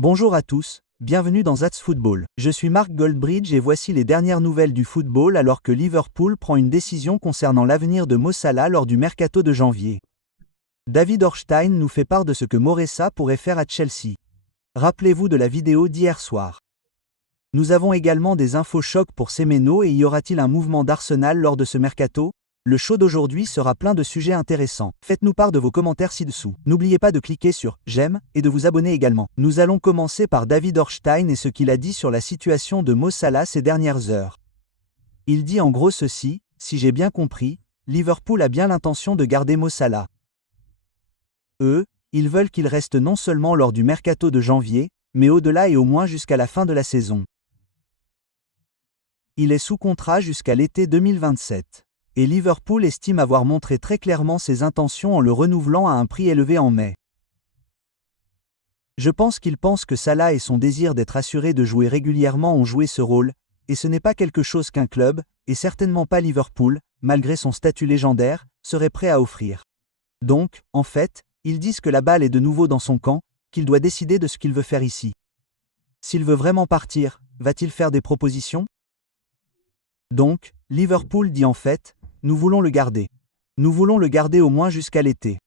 Bonjour à tous, bienvenue dans That's Football. Je suis Marc Goldbridge et voici les dernières nouvelles du football alors que Liverpool prend une décision concernant l'avenir de Mo Salah lors du mercato de janvier. David Ornstein nous fait part de ce que Moressa pourrait faire à Chelsea. Rappelez-vous de la vidéo d'hier soir. Nous avons également des infos chocs pour Semenyo et y aura-t-il un mouvement d'Arsenal lors de ce mercato? Le show d'aujourd'hui sera plein de sujets intéressants. Faites-nous part de vos commentaires ci-dessous. N'oubliez pas de cliquer sur « J'aime » et de vous abonner également. Nous allons commencer par David Ornstein et ce qu'il a dit sur la situation de Mo Salah ces dernières heures. Il dit en gros ceci, si j'ai bien compris, Liverpool a bien l'intention de garder Mo Salah. Ils veulent qu'il reste non seulement lors du mercato de janvier, mais au-delà et au moins jusqu'à la fin de la saison. Il est sous contrat jusqu'à l'été 2027. Et Liverpool estime avoir montré très clairement ses intentions en le renouvelant à un prix élevé en mai. Je pense qu'il pense que Salah et son désir d'être assuré de jouer régulièrement ont joué ce rôle, et ce n'est pas quelque chose qu'un club, et certainement pas Liverpool, malgré son statut légendaire, serait prêt à offrir. Donc, en fait, ils disent que la balle est de nouveau dans son camp, qu'il doit décider de ce qu'il veut faire ici. S'il veut vraiment partir, va-t-il faire des propositions? Donc, Liverpool dit en fait, nous voulons le garder. Nous voulons le garder au moins jusqu'à l'été.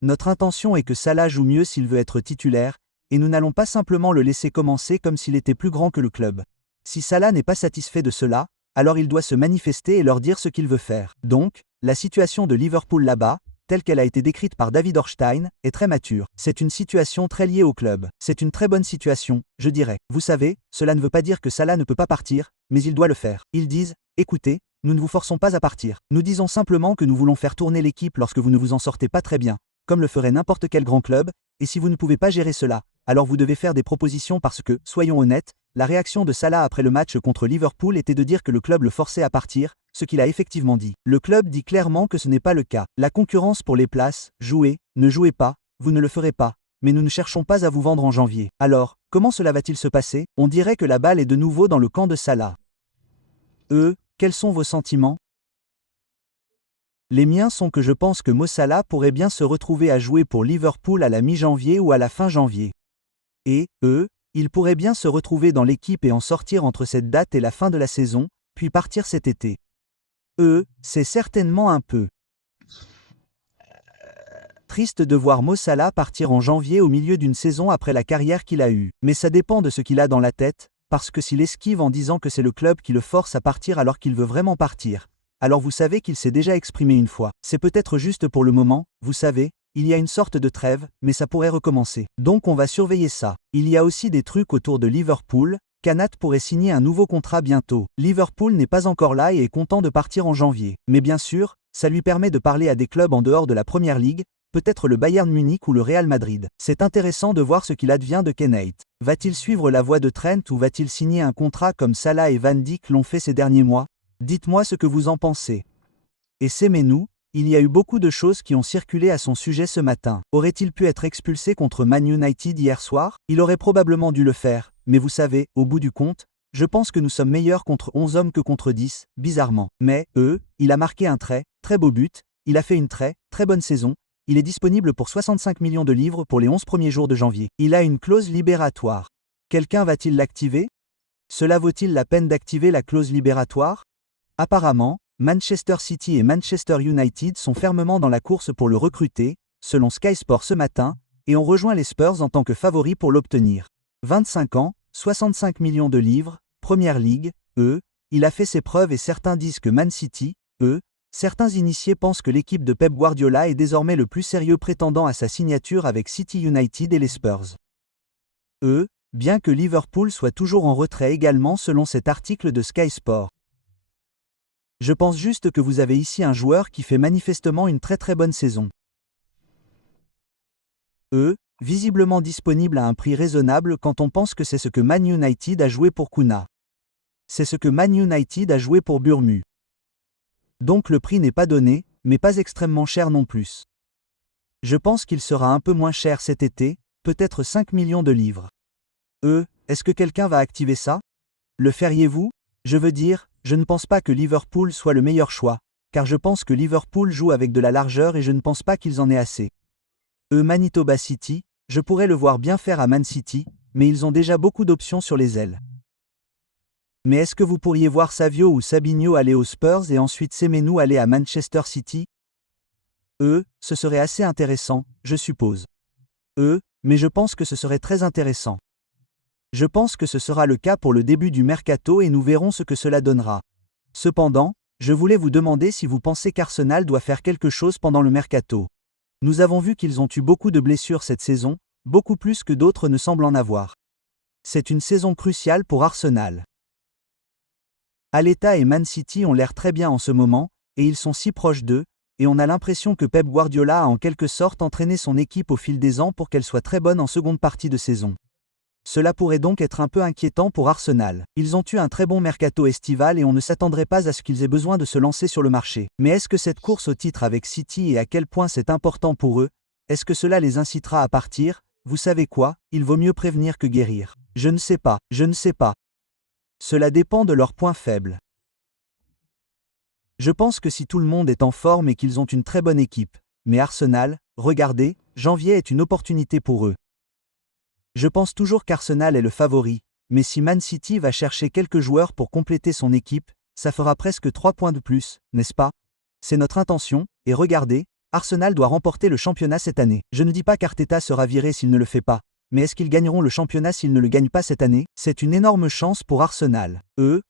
Notre intention est que Salah joue mieux s'il veut être titulaire, et nous n'allons pas simplement le laisser commencer comme s'il était plus grand que le club. Si Salah n'est pas satisfait de cela, alors il doit se manifester et leur dire ce qu'il veut faire. Donc, la situation de Liverpool là-bas, telle qu'elle a été décrite par David Ornstein, est très mature. C'est une situation très liée au club. C'est une très bonne situation, je dirais. Vous savez, cela ne veut pas dire que Salah ne peut pas partir, mais il doit le faire. Ils disent, écoutez, nous ne vous forçons pas à partir. Nous disons simplement que nous voulons faire tourner l'équipe lorsque vous ne vous en sortez pas très bien, comme le ferait n'importe quel grand club, et si vous ne pouvez pas gérer cela, alors vous devez faire des propositions parce que, soyons honnêtes, la réaction de Salah après le match contre Liverpool était de dire que le club le forçait à partir, ce qu'il a effectivement dit. Le club dit clairement que ce n'est pas le cas. La concurrence pour les places, jouez, ne jouez pas, vous ne le ferez pas, mais nous ne cherchons pas à vous vendre en janvier. Alors, comment cela va-t-il se passer? On dirait que la balle est de nouveau dans le camp de Salah. Quels sont vos sentiments? Les miens sont que je pense que Mo Salah pourrait bien se retrouver à jouer pour Liverpool à la mi-janvier ou à la fin janvier. Et, il pourrait bien se retrouver dans l'équipe et en sortir entre cette date et la fin de la saison, puis partir cet été. C'est certainement un peu triste de voir Mo Salah partir en janvier au milieu d'une saison après la carrière qu'il a eue. Mais ça dépend de ce qu'il a dans la tête, parce que s'il esquive en disant que c'est le club qui le force à partir alors qu'il veut vraiment partir, alors vous savez qu'il s'est déjà exprimé une fois. C'est peut-être juste pour le moment, vous savez, il y a une sorte de trêve, mais ça pourrait recommencer. Donc on va surveiller ça. Il y a aussi des trucs autour de Liverpool. Kanat pourrait signer un nouveau contrat bientôt. Liverpool n'est pas encore là et est content de partir en janvier. Mais bien sûr, ça lui permet de parler à des clubs en dehors de la Première Ligue, peut-être le Bayern Munich ou le Real Madrid. C'est intéressant de voir ce qu'il advient de Kenate. Va-t-il suivre la voie de Trent ou va-t-il signer un contrat comme Salah et Van Dijk l'ont fait ces derniers mois? Dites-moi ce que vous en pensez. Et Semenyo, il y a eu beaucoup de choses qui ont circulé à son sujet ce matin. Aurait-il pu être expulsé contre Man United hier soir? Il aurait probablement dû le faire, mais vous savez, au bout du compte, je pense que nous sommes meilleurs contre 11 hommes que contre 10, bizarrement. Mais, il a marqué un très beau but, il a fait une très bonne saison, il est disponible pour 65 millions de livres pour les 11 premiers jours de janvier. Il a une clause libératoire. Quelqu'un va-t-il l'activer? Cela vaut-il la peine d'activer la clause libératoire? Apparemment, Manchester City et Manchester United sont fermement dans la course pour le recruter, selon Sky Sports ce matin, et ont rejoint les Spurs en tant que favoris pour l'obtenir. 25 ans, 65 millions de livres, Première Ligue, il a fait ses preuves et certains disent que Man City, certains initiés pensent que l'équipe de Pep Guardiola est désormais le plus sérieux prétendant à sa signature avec City United et les Spurs. Bien que Liverpool soit toujours en retrait également selon cet article de Sky Sports. Je pense juste que vous avez ici un joueur qui fait manifestement une très bonne saison. Visiblement disponible à un prix raisonnable quand on pense que c'est ce que Man United a joué pour Kuna. C'est ce que Man United a joué pour Bournemouth. Donc le prix n'est pas donné, mais pas extrêmement cher non plus. Je pense qu'il sera un peu moins cher cet été, peut-être 5 millions de livres. Est-ce que quelqu'un va activer ça? Le feriez-vous? Je veux dire, je ne pense pas que Liverpool soit le meilleur choix, car je pense que Liverpool joue avec de la largeur et je ne pense pas qu'ils en aient assez. Manitoba City, Je pourrais le voir bien faire à Man City, mais ils ont déjà beaucoup d'options sur les ailes. Mais est-ce que vous pourriez voir Savio ou Sabinho aller aux Spurs et ensuite Semenou aller à Manchester City? Ce serait assez intéressant, je suppose. Mais je pense que ce serait très intéressant. Je pense que ce sera le cas pour le début du mercato et nous verrons ce que cela donnera. Cependant, je voulais vous demander si vous pensez qu'Arsenal doit faire quelque chose pendant le mercato. Nous avons vu qu'ils ont eu beaucoup de blessures cette saison, beaucoup plus que d'autres ne semblent en avoir. C'est une saison cruciale pour Arsenal. Aleta et Man City ont l'air très bien en ce moment, et ils sont si proches d'eux, et on a l'impression que Pep Guardiola a en quelque sorte entraîné son équipe au fil des ans pour qu'elle soit très bonne en seconde partie de saison. Cela pourrait donc être un peu inquiétant pour Arsenal. Ils ont eu un très bon mercato estival et on ne s'attendrait pas à ce qu'ils aient besoin de se lancer sur le marché. Mais est-ce que cette course au titre avec City et à quel point c'est important pour eux, est-ce que cela les incitera à partir? Vous savez quoi, il vaut mieux prévenir que guérir. Je ne sais pas. Cela dépend de leurs points faibles. Je pense que si tout le monde est en forme et qu'ils ont une très bonne équipe, mais Arsenal, regardez, janvier est une opportunité pour eux. Je pense toujours qu'Arsenal est le favori, mais si Man City va chercher quelques joueurs pour compléter son équipe, ça fera presque 3 points de plus, n'est-ce pas? C'est notre intention, et regardez, Arsenal doit remporter le championnat cette année. Je ne dis pas qu'Arteta sera viré s'il ne le fait pas, mais est-ce qu'ils gagneront le championnat s'ils ne le gagnent pas cette année? C'est une énorme chance pour Arsenal.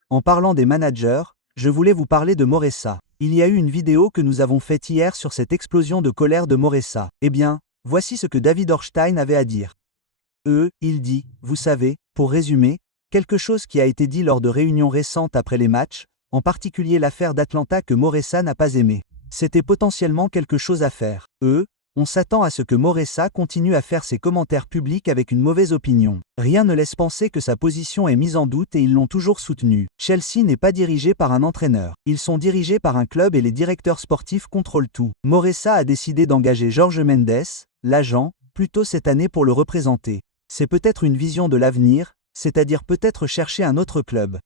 En parlant des managers, je voulais vous parler de Moreira. Il y a eu une vidéo que nous avons faite hier sur cette explosion de colère de Moreira. Eh bien, voici ce que David Ornstein avait à dire. Il dit, vous savez, pour résumer, quelque chose qui a été dit lors de réunions récentes après les matchs, en particulier l'affaire d'Atlanta que Moreira n'a pas aimé. C'était potentiellement quelque chose à faire. On s'attend à ce que Moreira continue à faire ses commentaires publics avec une mauvaise opinion. Rien ne laisse penser que sa position est mise en doute et ils l'ont toujours soutenu. Chelsea n'est pas dirigé par un entraîneur. Ils sont dirigés par un club et les directeurs sportifs contrôlent tout. Moreira a décidé d'engager Jorge Mendes, l'agent, plus tôt cette année pour le représenter. C'est peut-être une vision de l'avenir, c'est-à-dire peut-être chercher un autre club.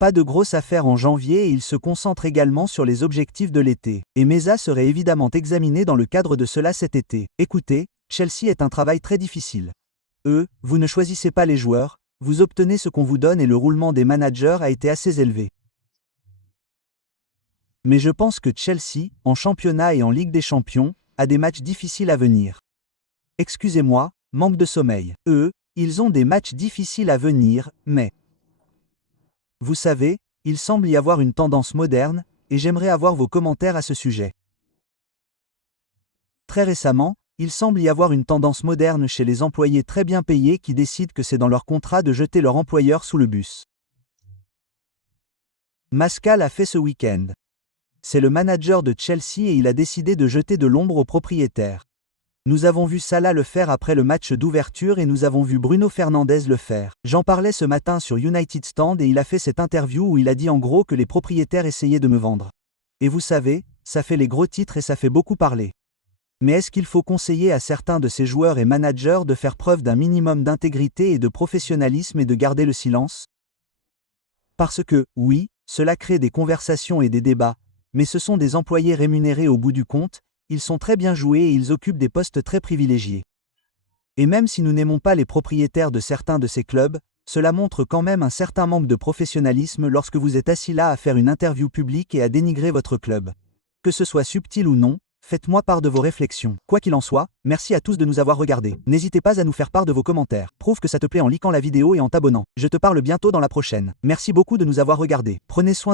Pas de grosses affaires en janvier et il se concentre également sur les objectifs de l'été. Et Meza serait évidemment examiné dans le cadre de cela cet été. Écoutez, Chelsea est un travail très difficile. Vous ne choisissez pas les joueurs, vous obtenez ce qu'on vous donne et le roulement des managers a été assez élevé. Mais je pense que Chelsea, en championnat et en Ligue des Champions, a des matchs difficiles à venir. Excusez-moi, manque de sommeil. Ils ont des matchs difficiles à venir, mais... Vous savez, il semble y avoir une tendance moderne, et j'aimerais avoir vos commentaires à ce sujet. Très récemment, il semble y avoir une tendance moderne chez les employés très bien payés qui décident que c'est dans leur contrat de jeter leur employeur sous le bus. Mascal a fait ce week-end. C'est le manager de Chelsea et il a décidé de jeter de l'ombre au propriétaire. Nous avons vu Salah le faire après le match d'ouverture et nous avons vu Bruno Fernandes le faire. J'en parlais ce matin sur United Stand et il a fait cette interview où il a dit en gros que les propriétaires essayaient de me vendre. Et vous savez, ça fait les gros titres et ça fait beaucoup parler. Mais est-ce qu'il faut conseiller à certains de ces joueurs et managers de faire preuve d'un minimum d'intégrité et de professionnalisme et de garder le silence? Parce que, oui, cela crée des conversations et des débats, mais ce sont des employés rémunérés au bout du compte, ils sont très bien joués et ils occupent des postes très privilégiés. Et même si nous n'aimons pas les propriétaires de certains de ces clubs, cela montre quand même un certain manque de professionnalisme lorsque vous êtes assis là à faire une interview publique et à dénigrer votre club. Que ce soit subtil ou non, faites-moi part de vos réflexions. Quoi qu'il en soit, merci à tous de nous avoir regardés. N'hésitez pas à nous faire part de vos commentaires. Prouve que ça te plaît en likant la vidéo et en t'abonnant. Je te parle bientôt dans la prochaine. Merci beaucoup de nous avoir regardés. Prenez soin